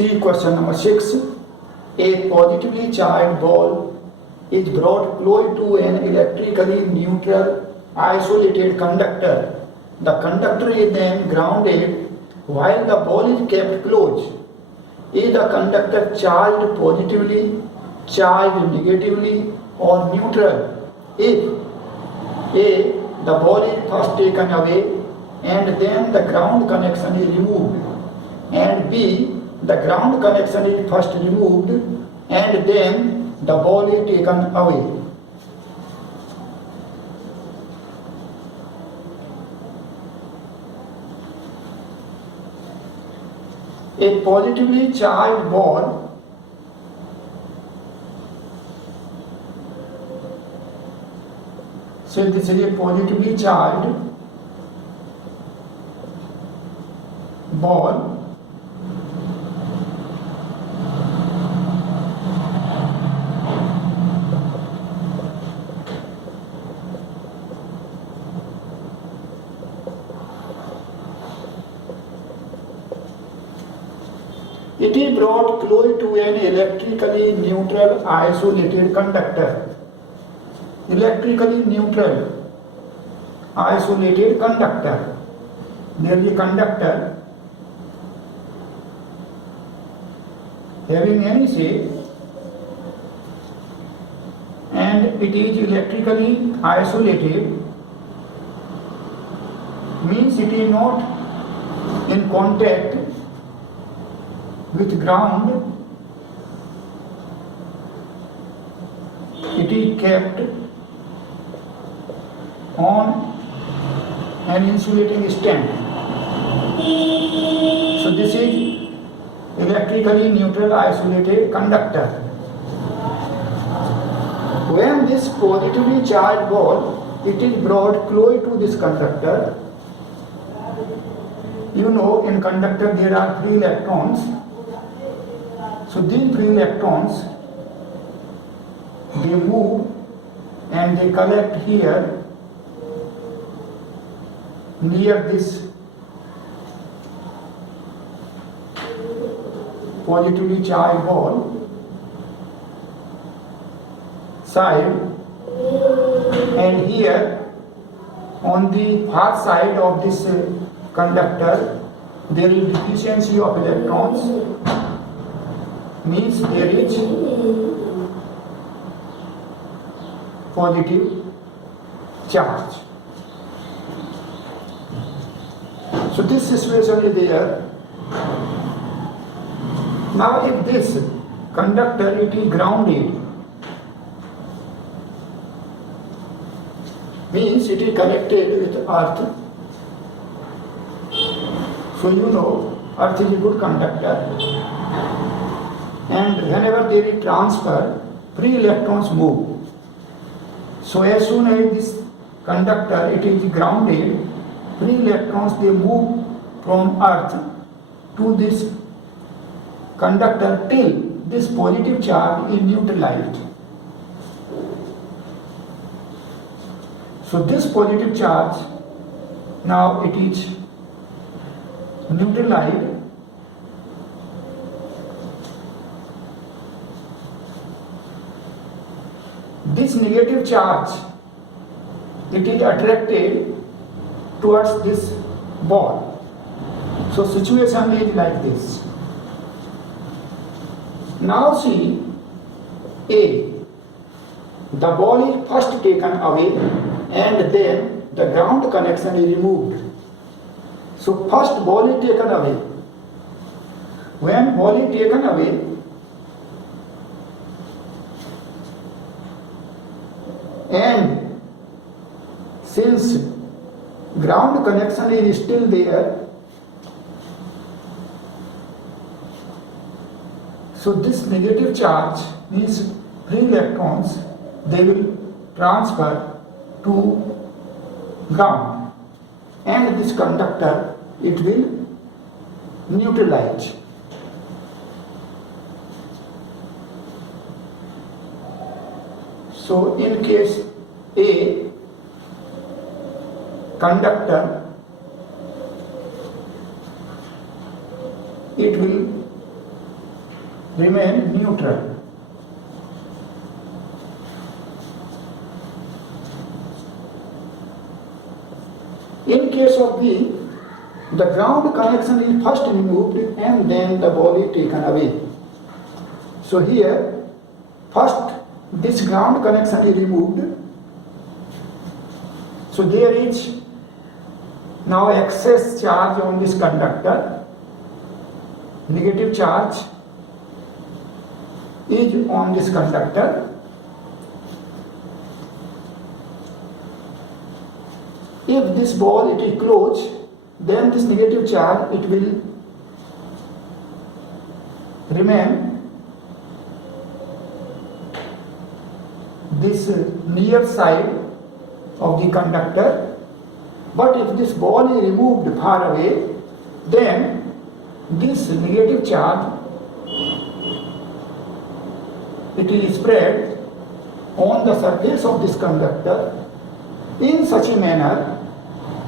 See question number 6. A positively charged ball is brought close to an electrically neutral isolated conductor. The conductor is then grounded while the ball is kept close. Is the conductor charged positively, charged negatively, or neutral? If A. The ball is first taken away and then the ground connection is removed, and B. The ground connection is first removed and then the ball is taken away. A positively charged ball this is a positively charged ball it is brought close to an electrically neutral isolated conductor. Electrically neutral isolated conductor. There is a conductor having any shape and it is electrically isolated, means it is not in contact with ground, it is kept on an insulating stand. So this is electrically neutral isolated conductor. When this positively charged ball it is brought close to this conductor, you know in conductor there are free electrons. So these free electrons they move and they collect here near this positively charged ball side, and here on the far side of this conductor there is deficiency of electrons, means there is positive charge. So this situation is there. Now if this conductor it is grounded, means it is connected with earth. So you know earth is a good conductor, and whenever there is transfer free electrons move. So as soon as this conductor it is grounded, free electrons they move from earth to this conductor till this positive charge is neutralized. So this positive charge now it is neutralized. This negative charge it is attracted towards this ball. So situation is like this. Now see A. The ball is first taken away and then the ground connection is removed. So first ball is taken away. When ball is taken away, and since ground connection is still there, so this negative charge means free electrons they will transfer to ground, and this conductor it will neutralize. So in case A, conductor it will remain neutral. In case of B, the ground connection is first removed and then the ball is taken away. So here, first this ground connection is removed. So there is now excess charge on this conductor. Negative charge is on this conductor. If this ball it is closed, then this negative charge it will remain this near side of the conductor. But if this ball is removed far away, then this negative charge it will spread on the surface of this conductor in such a manner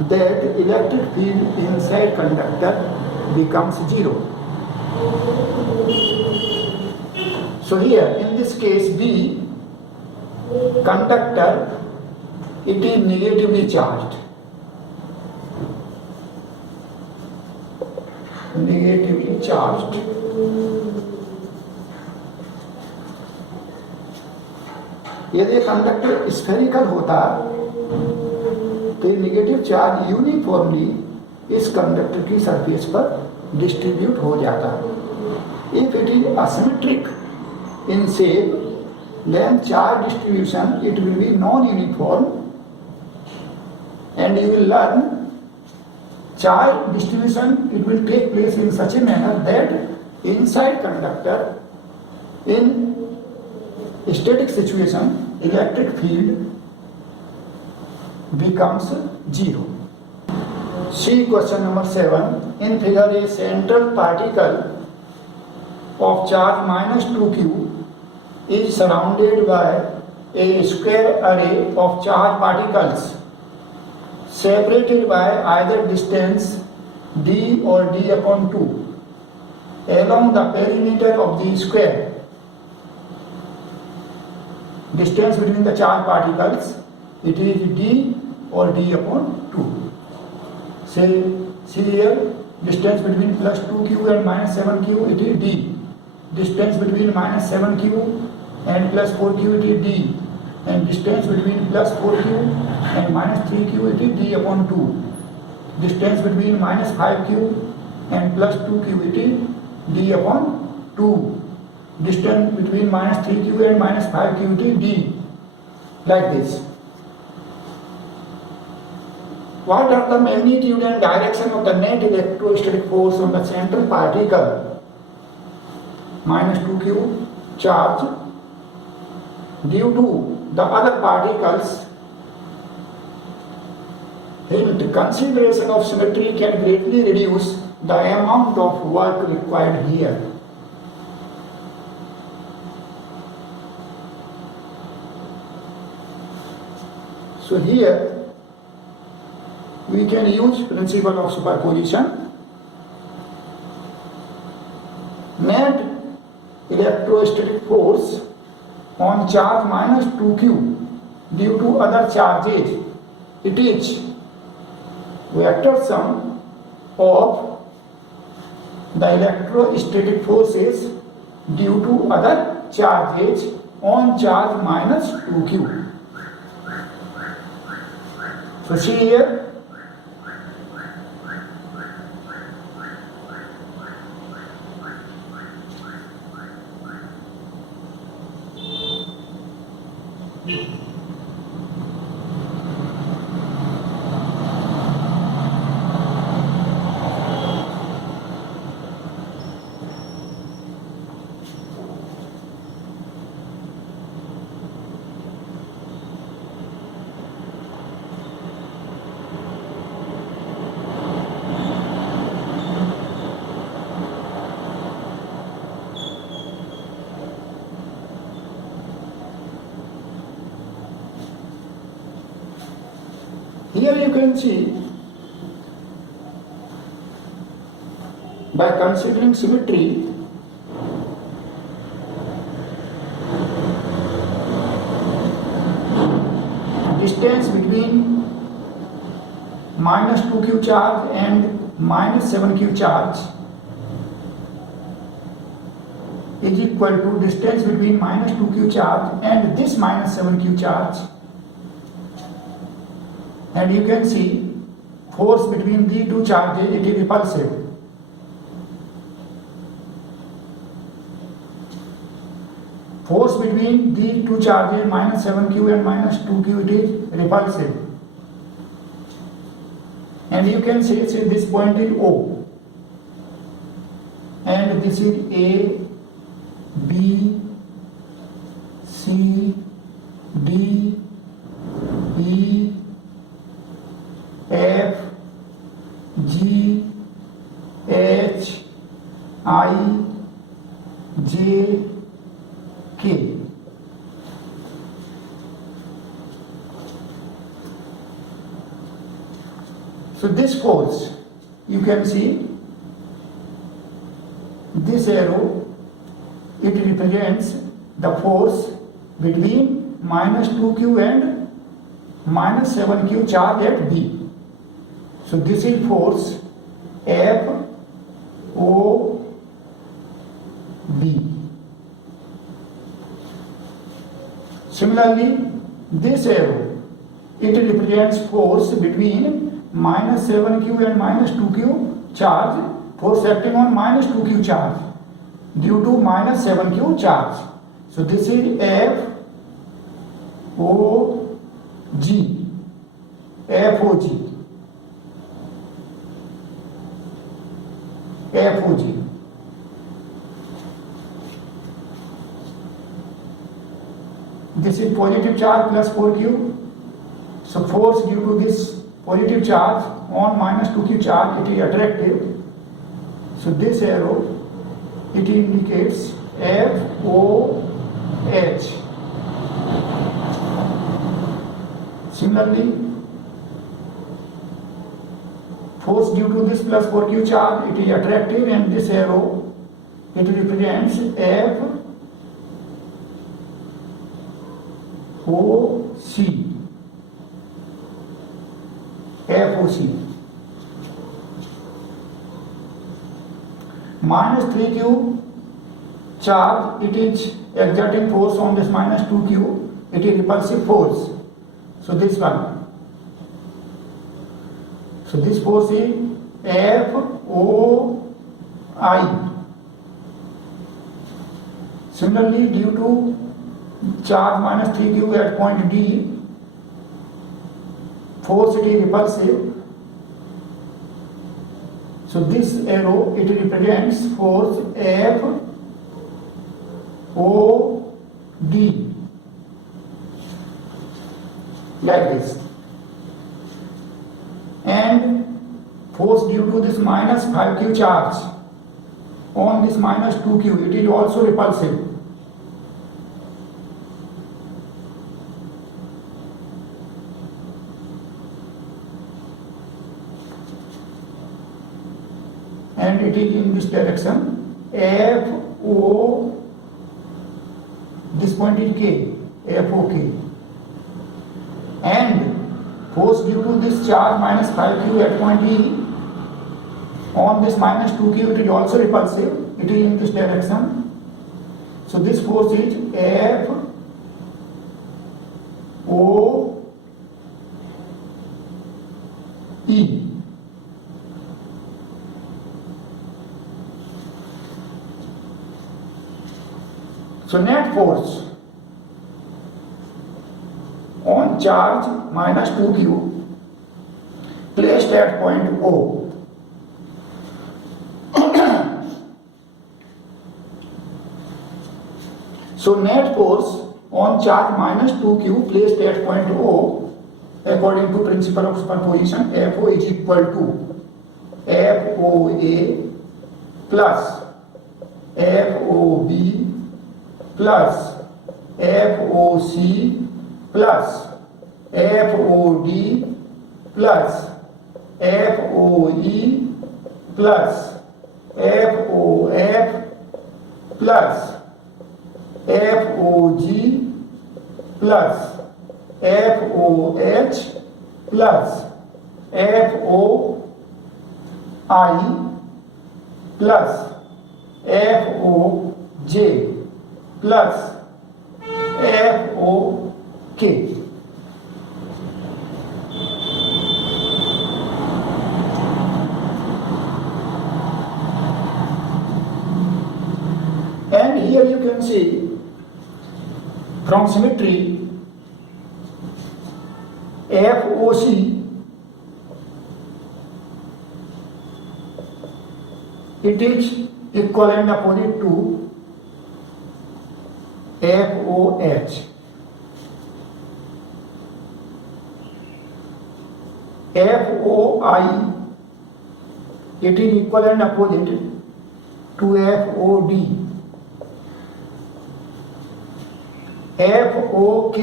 that electric field inside conductor becomes zero. So here in this case B, conductor it is negatively charged. Negatively charged. यदि conductor spherical होता तो ये negative charge uniformly इस conductor की surface पर distribute हो जाता। If it is asymmetric in shape, then charge distribution it will be non-uniform, and you will learn charge distribution it will take place in such a manner that inside conductor in static situation electric field becomes zero. See question number 7. In figure, a central particle of charge minus 2q is surrounded by a square array of charge particles separated by either distance d or d upon 2 along the perimeter of the square. Distance between the charge particles it is d or d upon 2. See here, distance between plus 2q and minus 7q it is d. Distance between minus 7q and plus 4q it is d. And distance between plus 4q and minus 3q it is d upon 2. Distance between minus 5q and plus 2q it is d upon 2. Distance between minus 3q and minus 5q it is d. Like this. What are the magnitude and direction of the net electrostatic force on the central particle minus 2q charge due to the other particles? Hint: consideration of symmetry can greatly reduce the amount of work required here. So here we can use principle of superposition. Net electrostatic force on charge minus 2q due to other charges, it is vector sum of the electrostatic forces due to other charges on charge minus 2q. So see here, here you can see, by considering symmetry, distance between minus 2q charge and minus 7q charge is equal to distance between minus 2q charge and this minus 7q charge, and you can see force between the two charges, it is repulsive. Force between the two charges minus 7q and minus 2q, it is repulsive. And you can say this point is O, and this is A, B, C, D, E, F, G, H, I, J, K. So this force, you can see this arrow, it represents the force between minus 2q and minus 7q charge at B. So this is force F O B. Similarly, this arrow, it represents force between minus 7q and minus 2q charge, force acting on minus 2q charge due to minus 7q charge. So this is F O G, F O G, F O G. This is positive charge plus 4q. So force due to this positive charge on minus 2q charge, it is attractive. So this arrow, it indicates F O H. Similarly, force due to this plus 4q charge, it is attractive, and this arrow, it represents F O C, F O C. Minus 3q charge, it is exerting force on this minus 2q, it is repulsive force. So this one. So this force is F O I. Similarly, due to charge minus 3q at point D, force it is repulsive. So this arrow, it represents force F O D, like this. And force due to this minus 5q charge on this minus 2q, it is also repulsive. And it is in this direction, F O, this point is K, F O K. And force due to this charge minus 5q at point E on this minus 2q, it is also repulsive, it is in this direction. So this force is F O E. So net force on charge minus 2q placed at point O. So net force on charge minus 2q placed at point O, according to principle of superposition, FO is equal to FOA plus FOB plus FOC plus FOD plus FOE plus FOF plus FOG plus FOH plus FOI plus FOJ plus FOK. And here you can see from symmetry FOC it is equal and opposite to FOH. FOI it is equal and opposite to FOD. FOK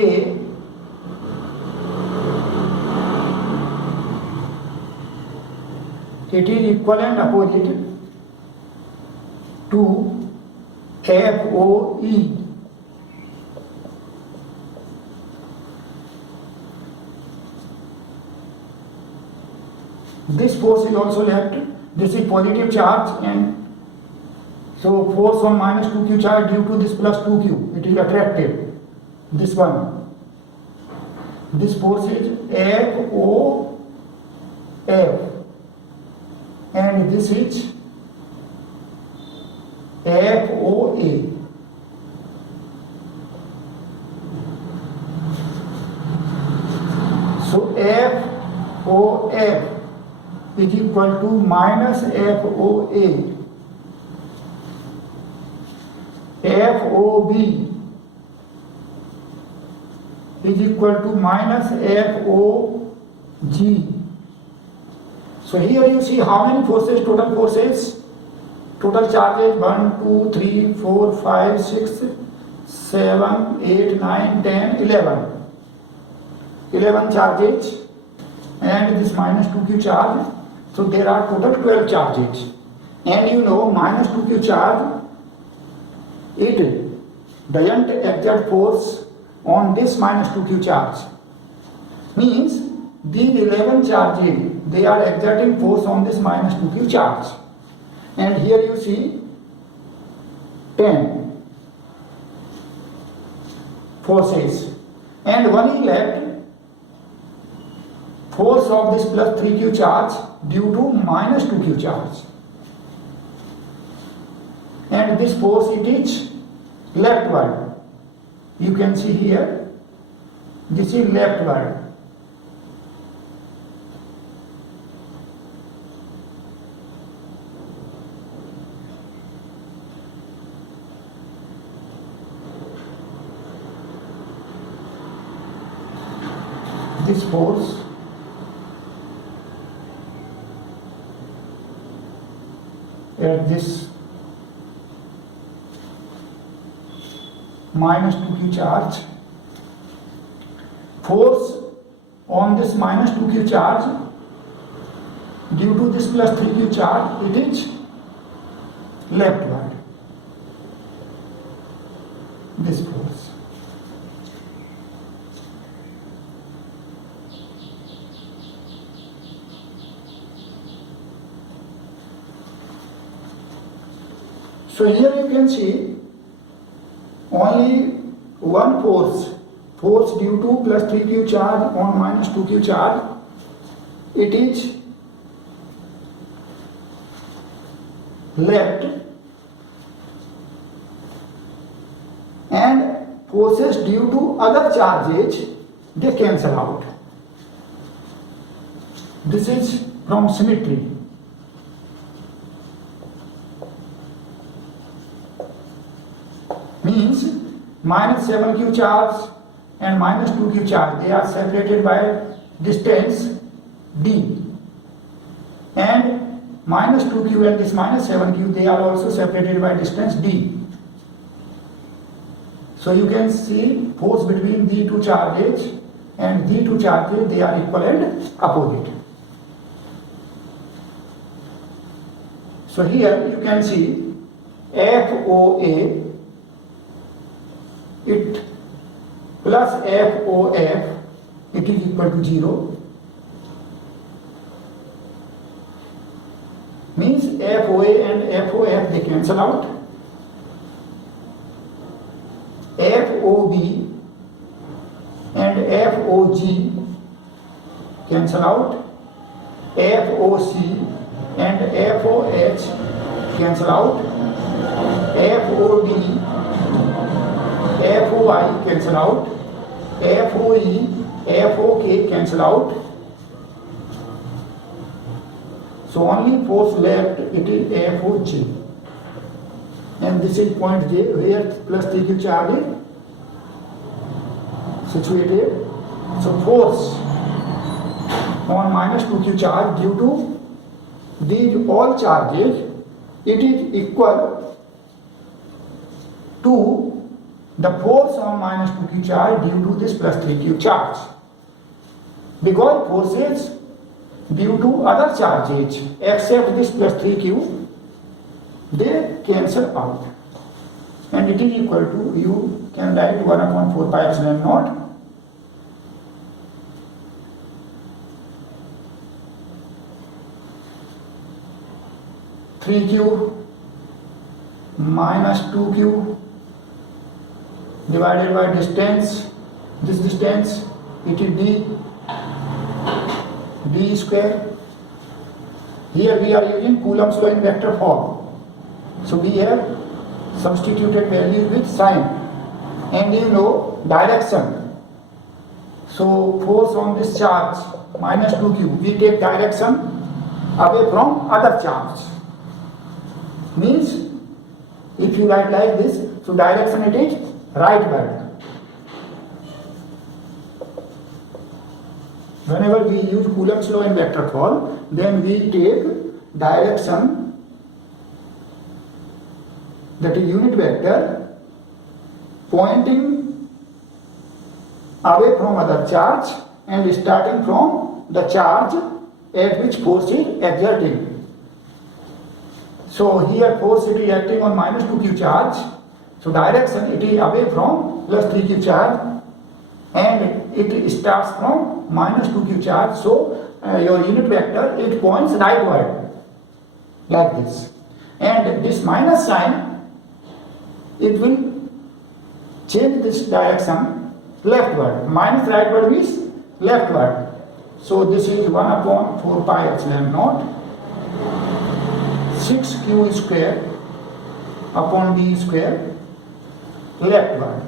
it is equal and opposite to FOE. This force is also left. This is positive charge, and so force on minus 2q charge due to this plus 2q, it is attracted. This one, this force is FOF, and this is FOA. So FOF is equal to minus FOA. FOB is equal to minus FOG. So here you see how many forces, total forces, total charges 1, 2, 3, 4, 5, 6, 7, 8, 9, 10, 11. 11 charges and this minus 2q charge. So there are total 12 charges. And you know minus 2q charge, it doesn't exert force on this minus 2q charge. Means these 11 charges, they are exerting force on this minus 2q charge. And here you see 10 forces. And one is left, force of this plus 3q charge due to minus 2q charge. And this force, it is leftward. You can see here, this is leftward. This force at this minus 2q charge, force on this minus 2q charge due to this plus 3q charge, it is leftward. This force. So here you can see only one force due to plus 3q charge on minus 2q charge, it is left, and forces due to other charges, they cancel out. This is from symmetry. Means minus 7q charge and minus 2q charge, they are separated by distance d, and minus 2q and this minus 7q, they are also separated by distance d. So you can see force between the two charges, and the two charges, they are equal and opposite. So here you can see FOA, it plus FOF, it is equal to 0. Means FOA and FOF they cancel out. FOB and FOG cancel out. FOC and FOH cancel out. FOD, FOI cancel out. FOE, FOK cancel out. So only force left, it is FOG. And this is point J where plus 3q charge is situated. So force on minus 2q charge due to these all charges, it is equal to the force on minus 2q charge due to this plus 3q charge. Because forces due to other charges except this plus 3q, they cancel out. And it is equal to, you can write 1 upon 4 pi epsilon naught (3q minus 2q) divided by distance. This distance, it is d square. Here we are using Coulomb's law in vector form. So we have substituted values with sign, and you know direction. So force on this charge minus 2q, we take direction away from other charge. Means if you write like this, so direction it is rightward. Whenever we use Coulomb's law in vector form, then we take direction, that is unit vector, pointing away from other charge and starting from the charge at which force is exerting. So here force it is acting on minus 2q charge. So direction it is away from plus 3q charge, and it starts from minus 2q charge. So your unit vector, it points rightward like this. And this minus sign, it will change this direction leftward. Minus rightward is leftward. So this is 1 upon 4 pi epsilon naught 6q square upon d square leftward.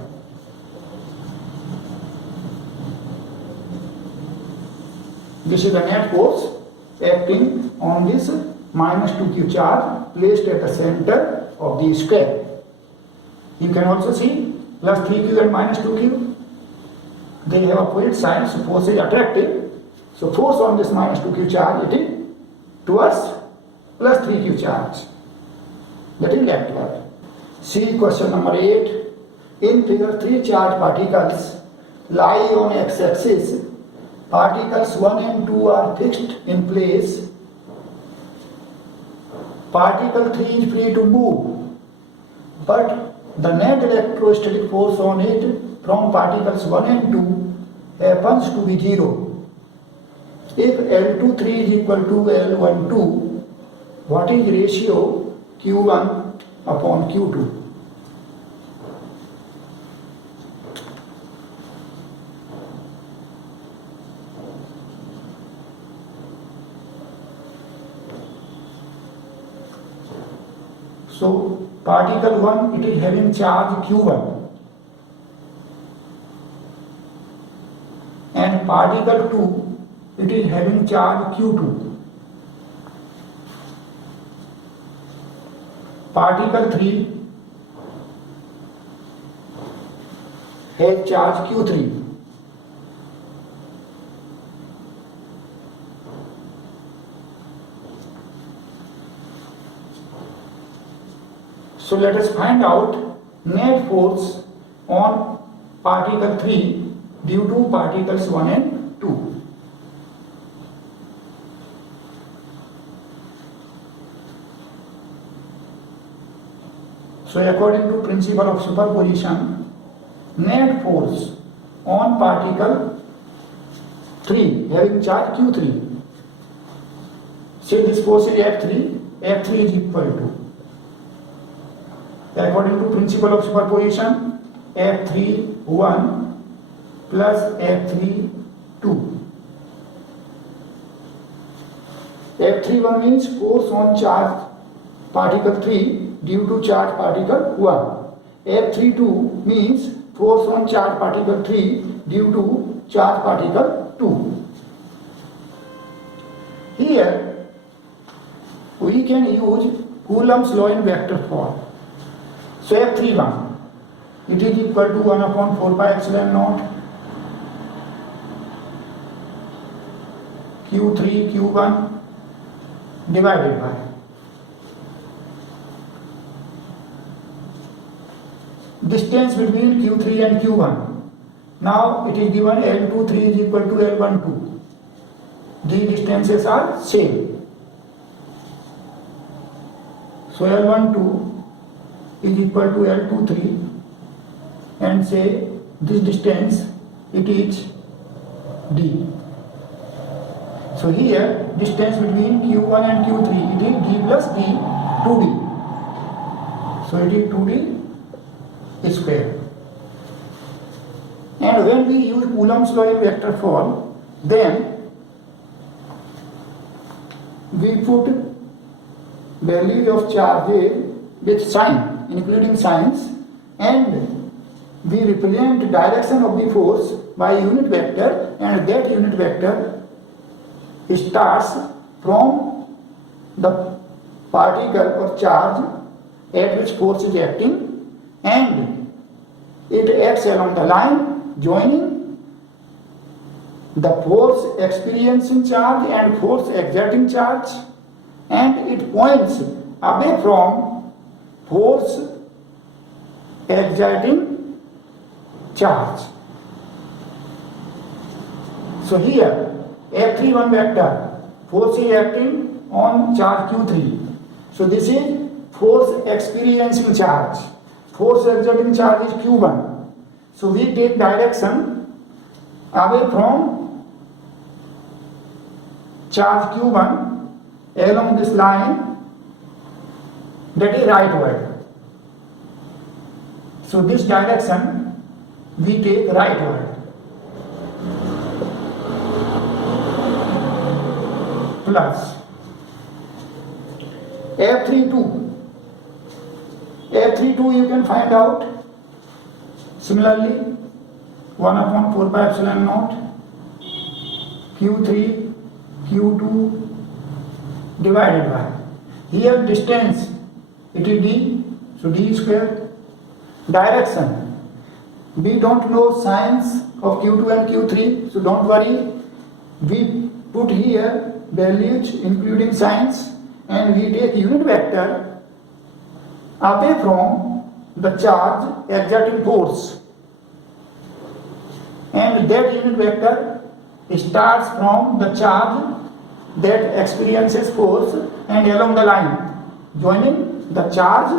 This is the net force acting on this minus 2q charge placed at the center of the square. You can also see plus 3q and minus 2q. They have opposite signs, so force is attractive. So force on this minus 2q charge, it is towards plus 3q charge. That is leftward. See question number 8. In figure 3 charged particles lie on x-axis. Particles 1 and 2 are fixed in place. Particle 3 is free to move, but the net electrostatic force on it from particles 1 and 2 happens to be 0. If L23 is equal to L12, what is ratio Q1 upon Q2? So particle 1, it is having charge Q1, and particle 2, it is having charge Q2. Particle 3 has charge Q3. So let us find out net force on particle 3 due to particles 1 and 2. So according to principle of superposition, net force on particle 3 having charge Q3. Say this force is F3, F3 is equal to, according to principle of superposition, F3 1 plus F3 2. F3 1 means force on charge particle 3 due to charge particle 1. F3 2 means force on charge particle 3 due to charge particle 2. Here we can use Coulomb's law in vector form. So F31, it is equal to 1 upon 4 pi epsilon naught Q3 Q1 divided by distance between Q3 and Q1. Now it is given L23 is equal to L12. These distances are same. So L12 is equal to L23 and say this distance it is D. So here distance between Q1 and Q3 it is D plus D 2D. So it is 2D square. And when we use Coulomb's law in vector form, then we put values of charge with sign, including signs, and we represent direction of the force by unit vector, and that unit vector starts from the particle or charge at which force is acting, and it acts along the line joining the force experiencing charge and force exerting charge, and it points away from force exerting charge. So here F31 vector, force is acting on charge Q3. So this is force experiencing charge. Force exerting charge is Q1. So we take direction away from charge Q1 along this line, that is rightward. So this direction we take rightward. Plus F32. F32 you can find out similarly 1 upon 4 pi epsilon naught Q3 Q2 divided by, here distance it is D, so D square. Direction, we don't know signs of Q2 and Q3, so don't worry, we put here values including signs, and we take unit vector away from the charge exerting force, and that unit vector starts from the charge that experiences force and along the line joining the charge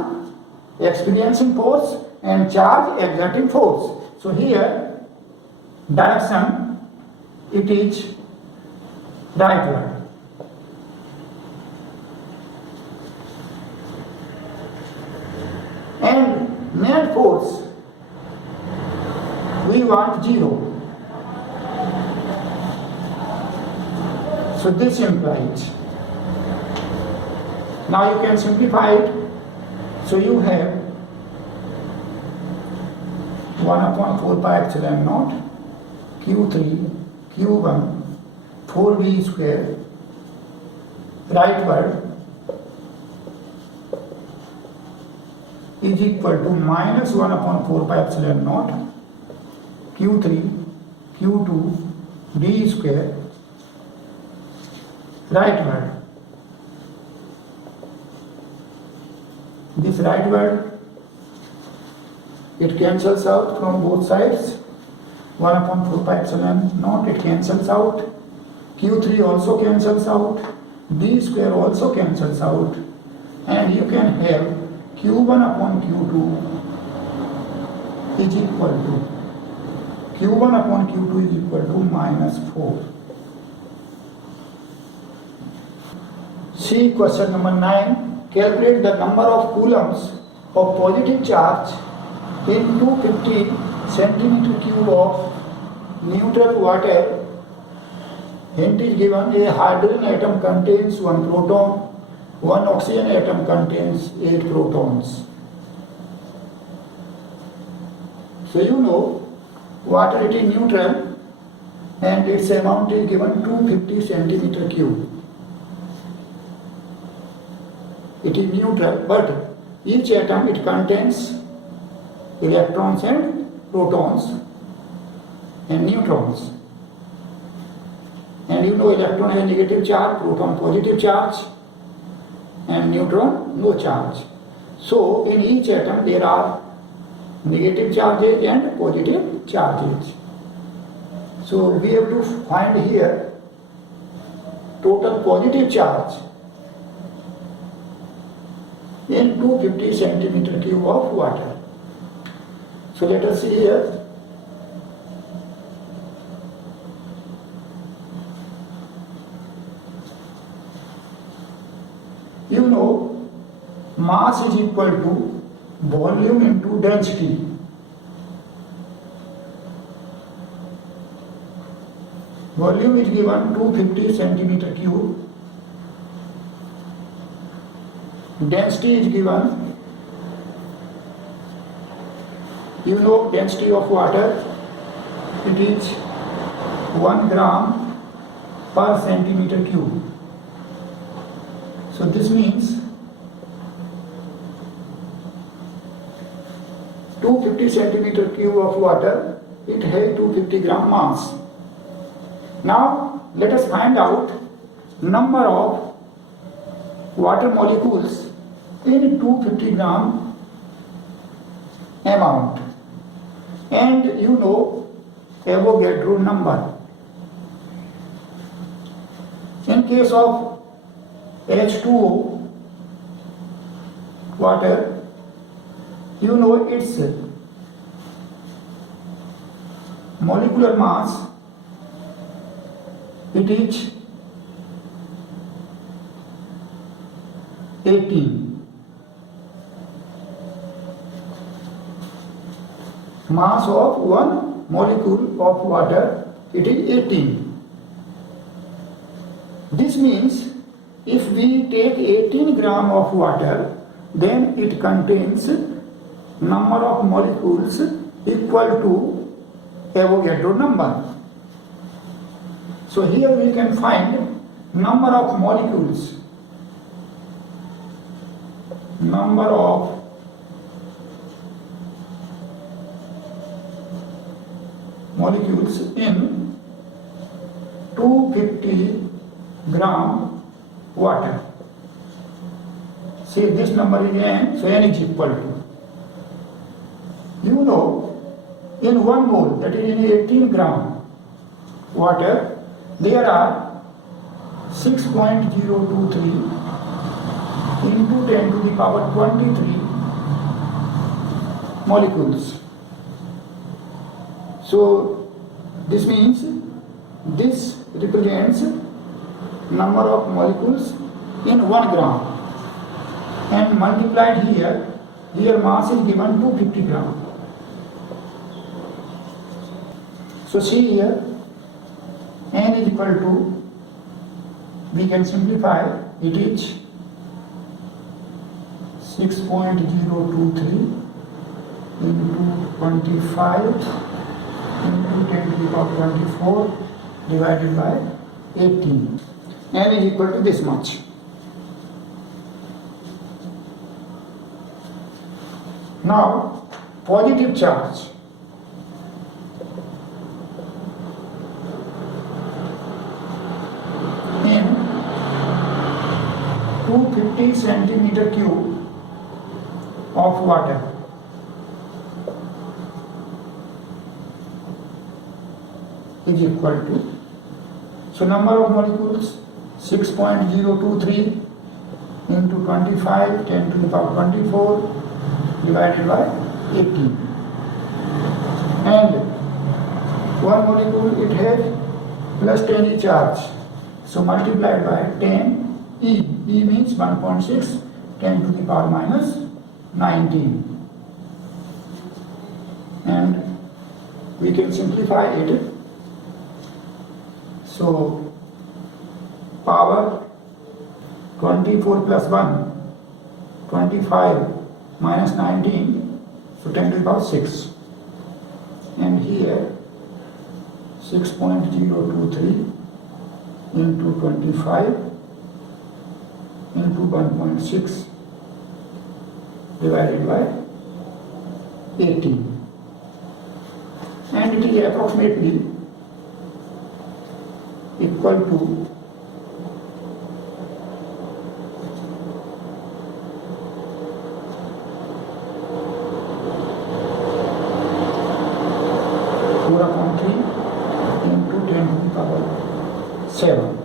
experiencing force and charge exerting force. So here direction it is rightward. And net force we want 0. So this implies. Now you can simplify it. So you have 1 upon 4 pi epsilon naught Q3 Q1 4D square rightward is equal to minus 1 upon 4 pi epsilon naught Q3 Q2 D square rightward. This rightward, it cancels out from both sides. 1 upon 4 pi epsilon naught, it cancels out. Q3 also cancels out. D square also cancels out. And you can have Q1 upon Q2 is equal to Q1 upon Q2 is equal to -4. See question number 9. Calculate the number of coulombs of positive charge in 250 centimeter cube of neutral water. Hint is given: a hydrogen atom contains 1 proton, one oxygen atom contains 8 protons. So you know water it is neutral and its amount is given 250 centimeter cube. It is neutral, but each atom it contains electrons and protons and neutrons. And you know electron has negative charge, proton positive charge, and neutron no charge. So in each atom there are negative charges and positive charges. So we have to find here total positive charge in 250 centimeter cube of water. So let us see here. You know mass is equal to volume into density. Volume is given 250 centimeter cube. Density is given, you know density of water, it is 1 gram per centimeter cube. So this means 250 centimeter cube of water, it has 250 gram mass. Now let us find out number of water molecules in 250 gram amount, and you know Avogadro number. In case of H2O water, you know its molecular mass, it is 18. Mass of one molecule of water, it is 18. This means if we take 18 gram of water, then it contains number of molecules equal to Avogadro number. So here we can find number of molecules. Number of molecules in 250 gram water. See, this number is n, so n is equal to, you know, in 1 mole, that is in 18 gram water, there are 6.023 into 10 to the power 23 molecules. So this means this represents number of molecules in 1 gram, and multiplied here mass is given 250 gram. So see here, n is equal to, we can simplify, it is 6.023 into 25 into 10 to the power 24 divided by 18. N is equal to this much. Now, positive charge. In 250 centimeter cube of water, is equal to, so number of molecules 6.023 into 25 10 to the power 24 divided by 18, and one molecule it has plus 10 E charge. So multiplied by 10 E. E means 1.6, 10 to the power minus 19. And we can simplify it. So power 24 plus 1, 25 minus 19, so 10 to the power 6. And here 6.023 into 25 into 1.6 divided by 18. And it is approximately equal to 4.3 into 10 to the power 7,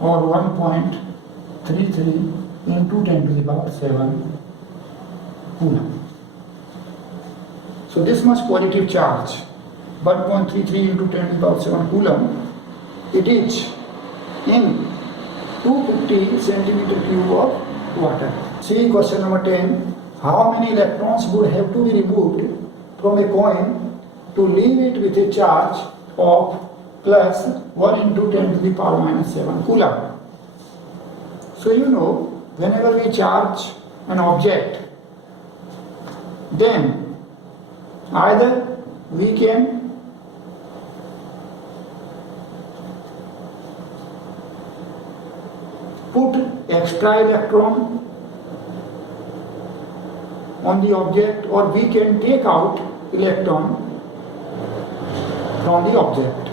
or 1.33 into 10 to the power 7 Coulomb. So this much positive charge, 1.33 into 10 to the power 7 Coulomb, it is in 250 centimeter cube of water. See question number 10. How many electrons would have to be removed from a coin to leave it with a charge of plus 1 into 10 to the power minus 7 Coulomb? So you know, whenever we charge an object, then either we can put extra electron on the object, or we can take out electron from the object.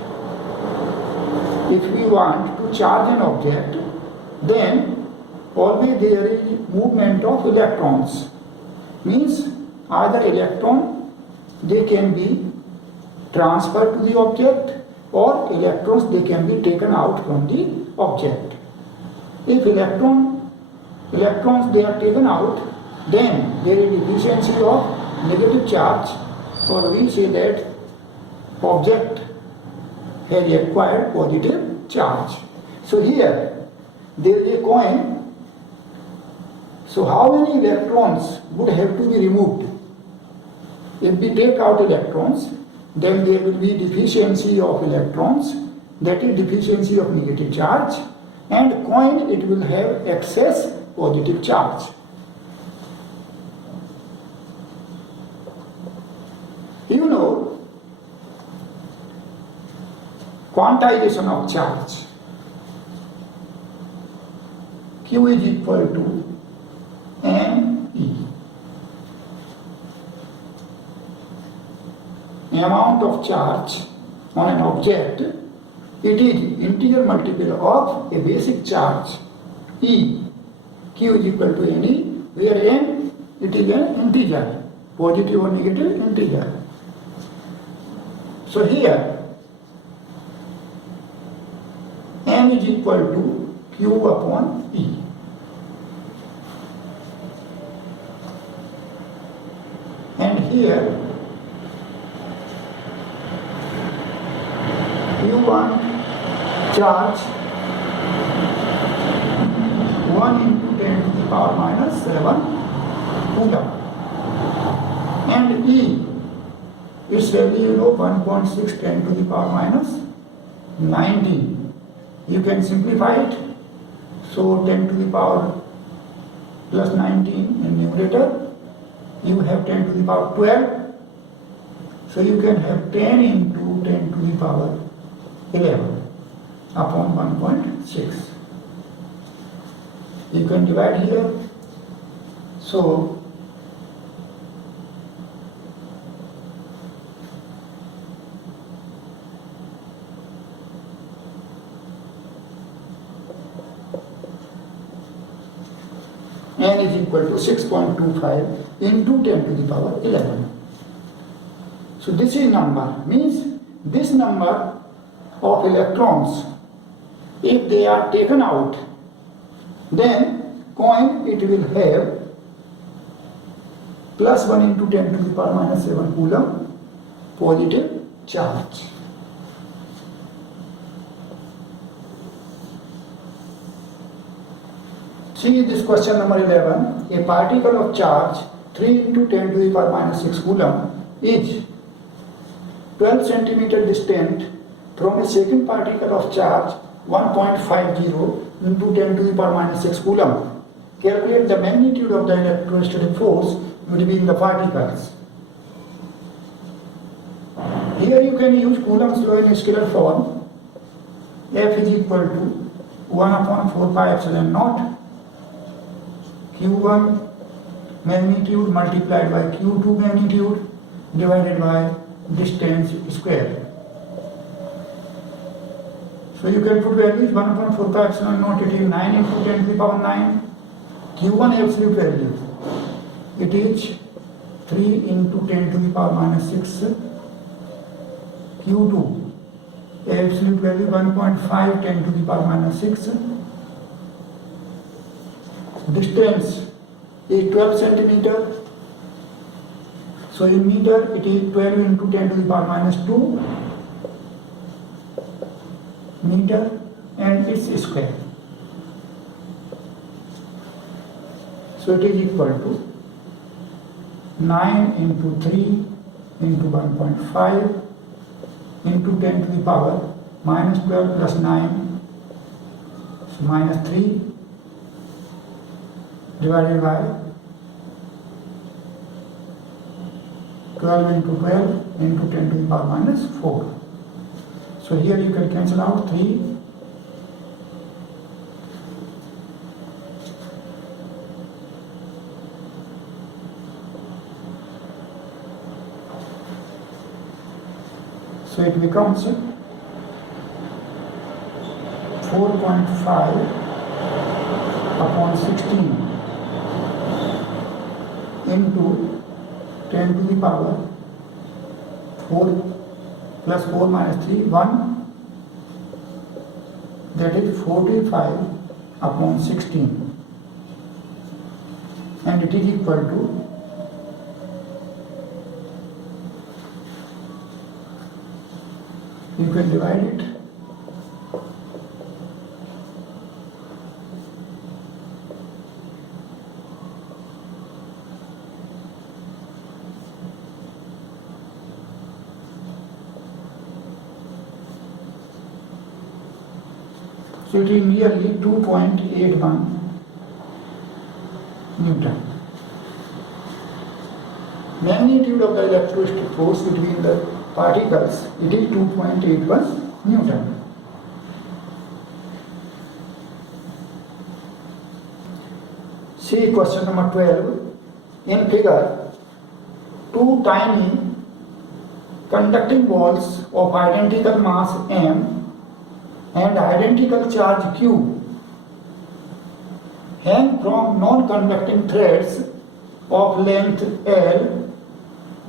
If we want to charge an object, then always there is movement of electrons. Means either electron they can be transferred to the object, or electrons they can be taken out from the object. If electrons they are taken out, then there is deficiency of negative charge, or we say that object has acquired positive charge. So here there is a coin. So how many electrons would have to be removed? If we take out electrons, then there will be deficiency of electrons, that is deficiency of negative charge, and coin it will have excess positive charge. You know, quantization of charge. Q is equal to ME. Amount of charge on an object, it is integer multiple of a basic charge E. Q is equal to NE, where N it is an integer, positive or negative integer. So here M is equal to Q upon E. And here Q1 charge 1 into 10 to the power minus 7 Coulomb. And E, its value you know 1.6 10 to the power minus 19. You can simplify it. So 10 to the power plus 19 in numerator. You have 10 to the power 12. So you can have 10 into 10 to the power 11 upon 1.6. You can divide here. So N is equal to 6.25 into 10 to the power 11. So this is number, means this number of electrons, if they are taken out, then coin it will have plus 1 into 10 to the power minus 7 coulomb positive charge. See this question number 11. A particle of charge 3 into 10 to the power minus 6 coulomb is 12 centimeter distant from a second particle of charge 1.50 into 10 to the power minus 6 coulomb. Calculate the magnitude of the electrostatic force between the particles. Here you can use Coulomb's law in scalar form. F is equal to 1 upon 4 pi epsilon naught Q1 magnitude multiplied by Q2 magnitude divided by distance square. So you can put values 1 upon 4 pi epsilon naught, it is 9 into 10 to the power 9. Q1 absolute value, it is 3 into 10 to the power minus 6. Q2 absolute value 1.5 10 to the power minus 6. Distance is 12 centimeter. So in meter it is 12 into 10 to the power minus 2 meter and its square. So it is equal to 9 into 3 into 1.5 into 10 to the power minus 12 plus 9, so minus 3 divided by 12 into 12 into 10 to the power minus 4. So here you can cancel out 3. So it becomes 4.5 upon 16 into 10 to the power 4 plus 4 minus 3, 1, that is 45 upon 16, and it is equal to you can divide it. So it is nearly 2.81 Newton. Magnitude of the electrostatic force between the particles, it is 2.81 Newton. See question number 12. In figure, two tiny conducting balls of identical mass m and identical charge q hang from non-conducting threads of length L.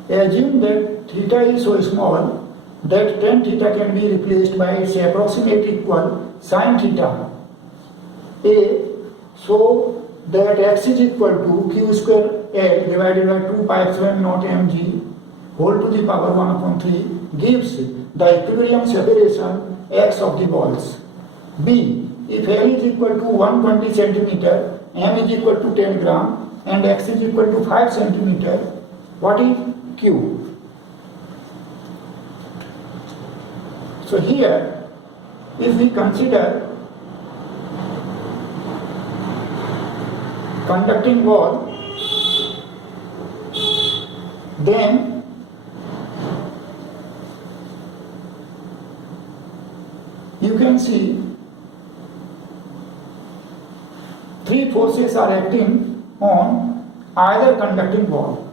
Assume that theta is so small that tan theta can be replaced by its approximate equal sin theta A, so that x is equal to q square L divided by 2 pi epsilon naught mg whole to the power 1 upon 3 gives the equilibrium separation x of the balls. B, if L is equal to 120 centimeter, m is equal to 10 gram and x is equal to 5 centimeter, what is Q? So here, if we consider conducting ball, then you can see three forces are acting on either conducting ball.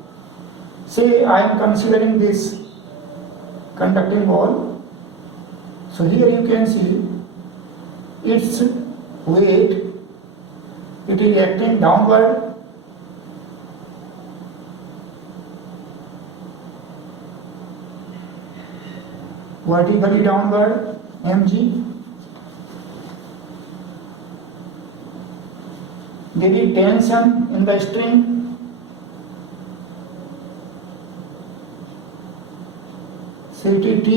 Say I am considering this conducting ball. So here you can see its weight, it is acting downward. Vertically downward, mg. There is tension in the string. CT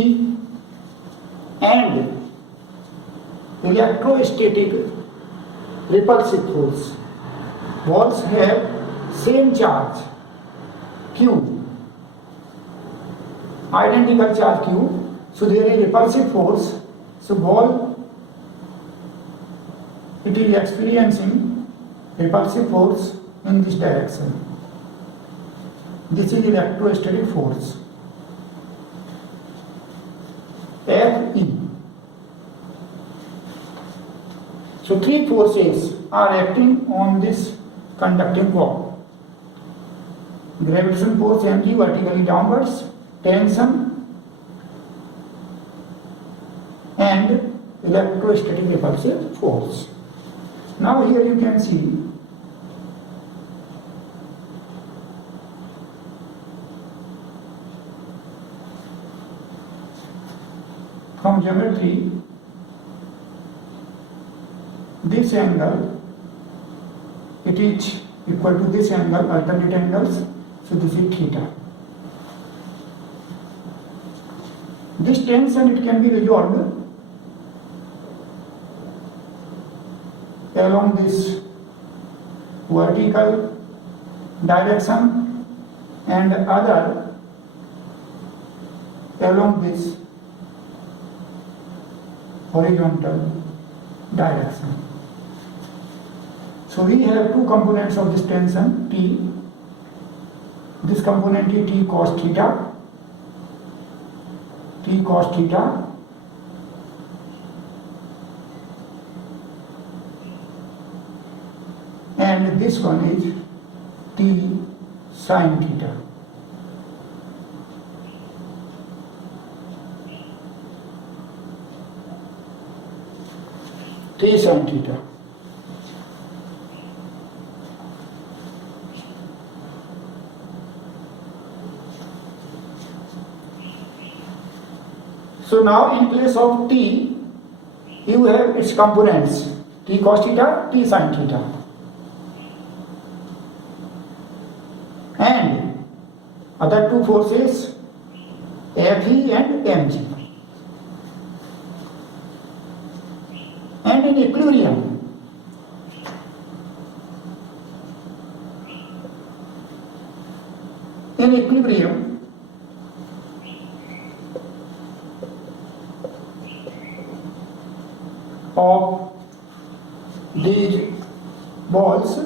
and electrostatic repulsive force. Balls have same charge Q, identical charge Q, so there is repulsive force. So ball, it is experiencing repulsive force in this direction. This is electrostatic force Fe. So three forces are acting on this conducting ball: gravitational force mg vertically downwards, tension, and electrostatic repulsive force. Now here you can see from geometry, this angle, it is equal to this angle, alternate angles, so this is theta. This tension, it can be resolved along this vertical direction and other along this horizontal direction. So we have two components of this tension, T. This component is T cos theta, and this one is T sin theta. T sin theta. So now in place of T, you have its components, T cos theta, T sin theta. And other two forces, Fe and mg. And in equilibrium, of these balls,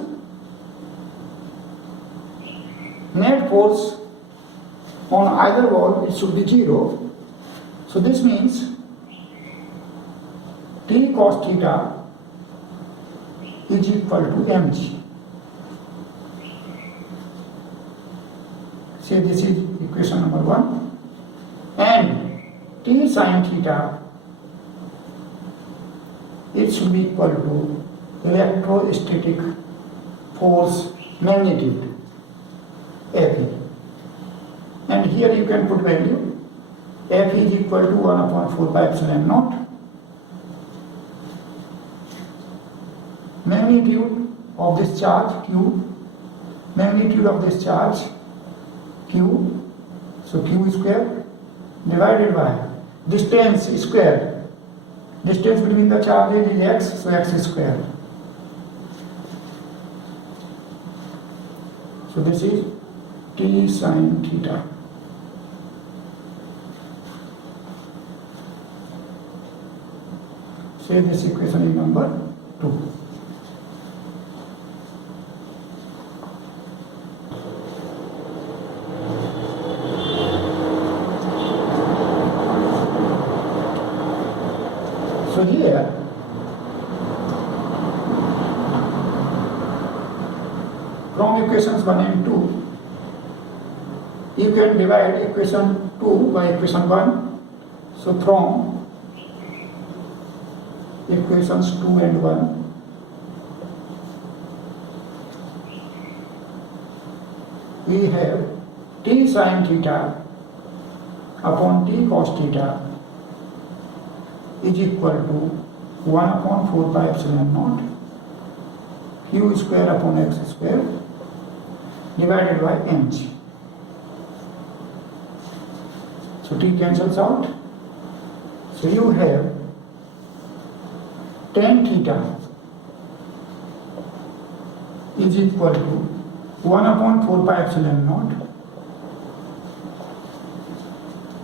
net force on either ball, it should be 0. So this means T cos theta is equal to mg. Say this is equation number 1, and T sin theta, it should be equal to electrostatic force magnitude Fe. And here you can put value. Fe is equal to 1 upon 4 pi epsilon naught. Magnitude of this charge Q, magnitude of this charge Q, so Q square divided by distance square. Distance between the charges is x, so x square. So this is T sin theta. Say this equation is number 2. So here, from equations 1 and 2, you can divide equation 2 by equation 1. So from equations 2 and 1, we have T sin theta upon T cos theta is equal to 1 upon 4 pi epsilon naught Q square upon x square divided by mg. So t cancels out. So you have tan theta is equal to 1 upon 4 pi epsilon naught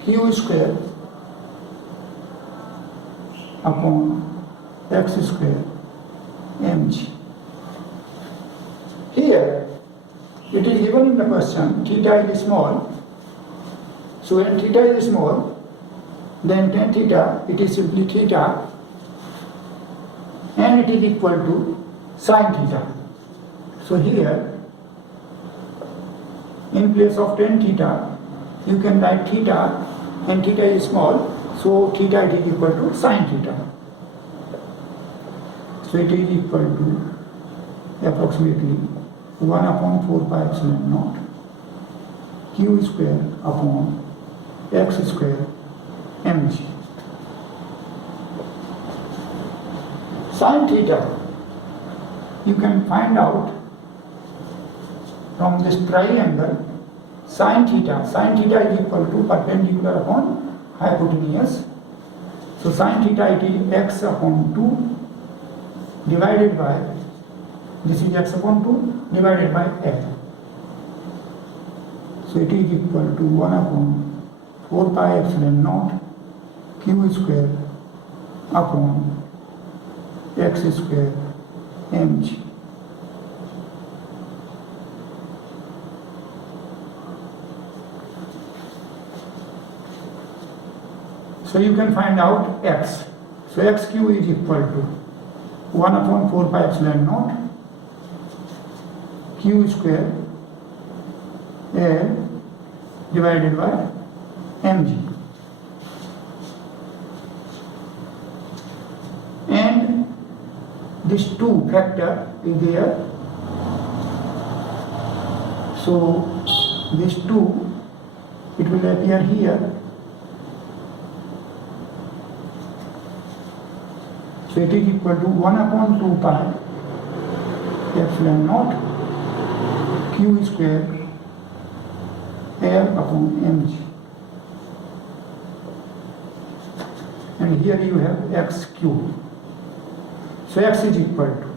q square upon x square mg. Here it is given in the question theta is small. So when theta is small, then tan theta, it is simply theta, and it is equal to sin theta. So here, in place of tan theta, you can write theta, and theta is small, so theta it is equal to sin theta. So it is equal to approximately 1 upon 4 pi epsilon naught q square upon x square mg. Sin theta you can find out from this triangle. Sin theta is equal to perpendicular upon hypotenuse. So sin theta it is x upon 2 divided by, this is x upon 2 divided by L. So it is equal to 1 upon 4 pi epsilon naught q square upon x square mg. So you can find out x. So xq is equal to 1 upon 4 pi epsilon naught q square L divided by mg. And this 2 factor is there. So this 2, it will appear here. So it is equal to 1 upon 2 pi epsilon naught q square L upon mg. And here you have x cube. So x is equal to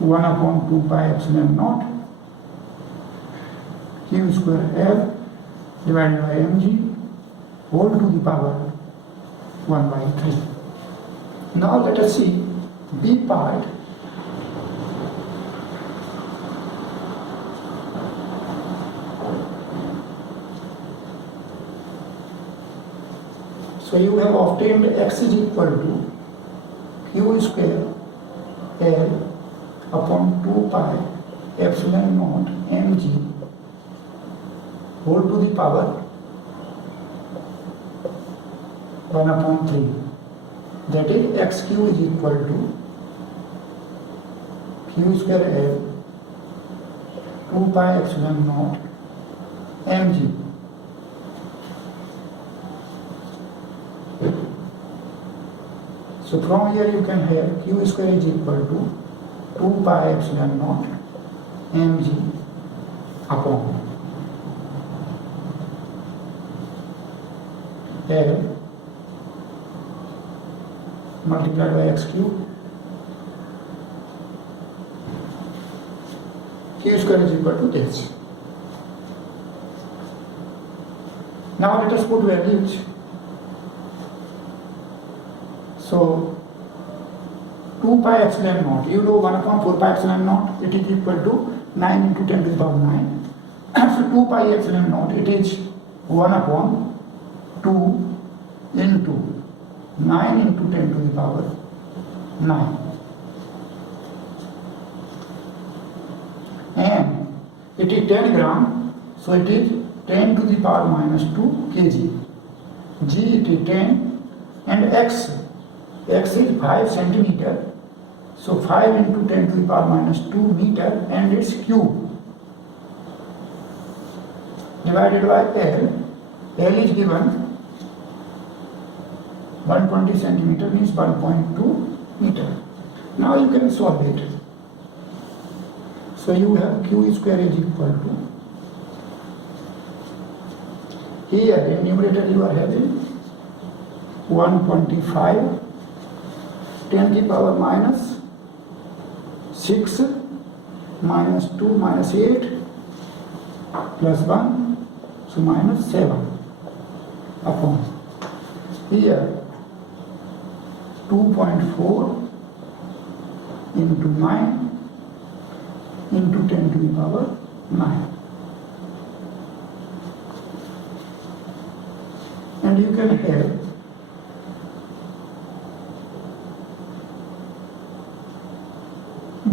1 upon 2 pi epsilon naught q square L divided by mg whole to the power 1 by 3. Now let us see B part. So you have obtained x is equal to q square L upon 2 pi epsilon naught mg whole to the power 1 upon 3. That is xq is equal to q square L 2 pi epsilon naught mg. So from here you can have q square is equal to 2 pi epsilon naught mg upon L multiplied by x cube. Q square is equal to this. Now let us put values. So 2 pi epsilon naught, you know 1 upon 4 pi epsilon naught, it is equal to 9 into 10 to the power 9. So 2 pi epsilon naught, it is 1 upon 2 into 9 into 10 to the power 9. And it is 10 gram, so it is 10 to the power minus 2 kg. G it is 10 and x is 5 centimeter, so 5 into 10 to the power minus 2 meter and its cube divided by L. L is given 120 centimeter means 1.2 meter. Now you can solve it. So you have q square is equal to Here in numerator you are having 125 10 to the power minus 6 minus 2 minus 8 plus 1, so minus 7 upon here 2.4 into 9 into 10 to the power 9. And you can have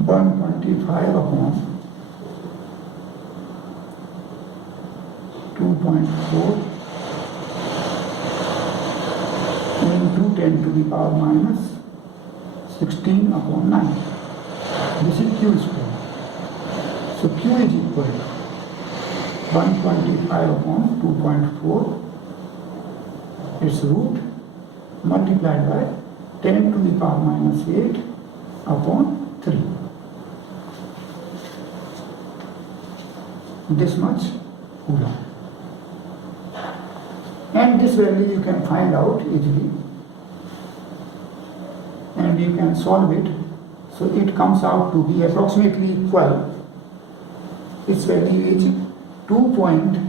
125 upon 2.4 into 10 to the power minus 16 upon 9. This is Q square. So Q is equal to 125 upon 2.4, its root, multiplied by 10 to the power minus 8 upon 3. This much Coulomb. And this value you can find out easily, and you can solve it. So it comes out to be approximately equal. Its value is 2.41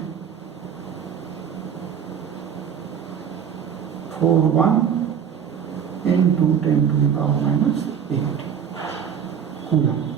into 10 to the power minus 8 Coulomb.